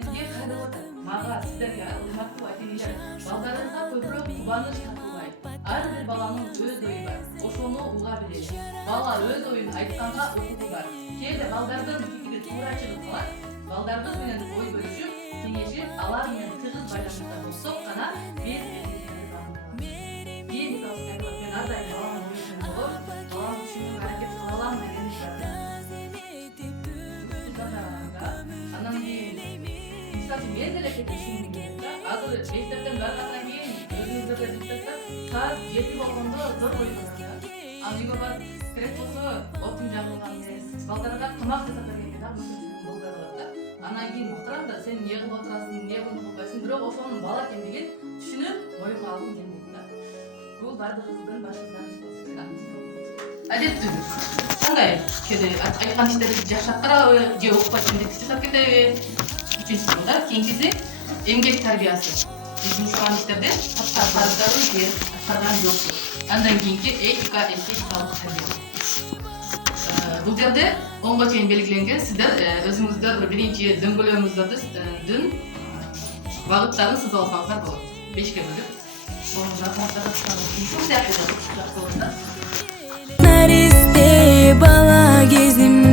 бизге кайда отат. Мага, сиздерге, урматтуу ата-энелер, балдарыңызга көбүрөөк кубаныч тартуулайт. Ар бир баланын өз ою бар. Ошону уга билет. Бала өз оюн айтканга укугу бар. Кээде балдардын пикири туура чыгып калат. Балдарыбыз менен ой бөлүшүп, кеңешип, алар менен тыгыз байланышта болсок гана мен ар дайым баланын оюн болот, баланы түшүнүүгө аракет кыла алам деген анан кийин мисалы мен деле түшүндүм да. Азыр мектептен баргандан кийин өзүңүздөр да билип саат 7 болгондо зор ой болот да. Ал үйгө барып керек болсо отун жагылган эмес, балдарга тамак жасап бергенге да болбой калат да. Анан кийин утурам да сен эмне кылып отурасың, эмне кылып атпайсың, бирок ошонун бала экендигин түшүнүп моюнга алгым келмейт да. Бул бардыгыбыздын башыбыздан иш болсо керек. Адеттүү кандай кээде айткан иштерди жакшы аткарабы же укпай эмгек жасап кетеби? Үчүнчүсү да кийинкиси эмгек тарбиясы. Биз ушул иштерде аткарганбы же аткарган жокпу? Андан кийинки этика, эстетикалык тарбия. Бул жерде 10го чейин белгиленген. Сиздер өзүңүздөр биринчи дөңгөлөгүңүздүн багыттарын сызып алсаңыздар болот. 5ке бөлүп. Наристе бала кезим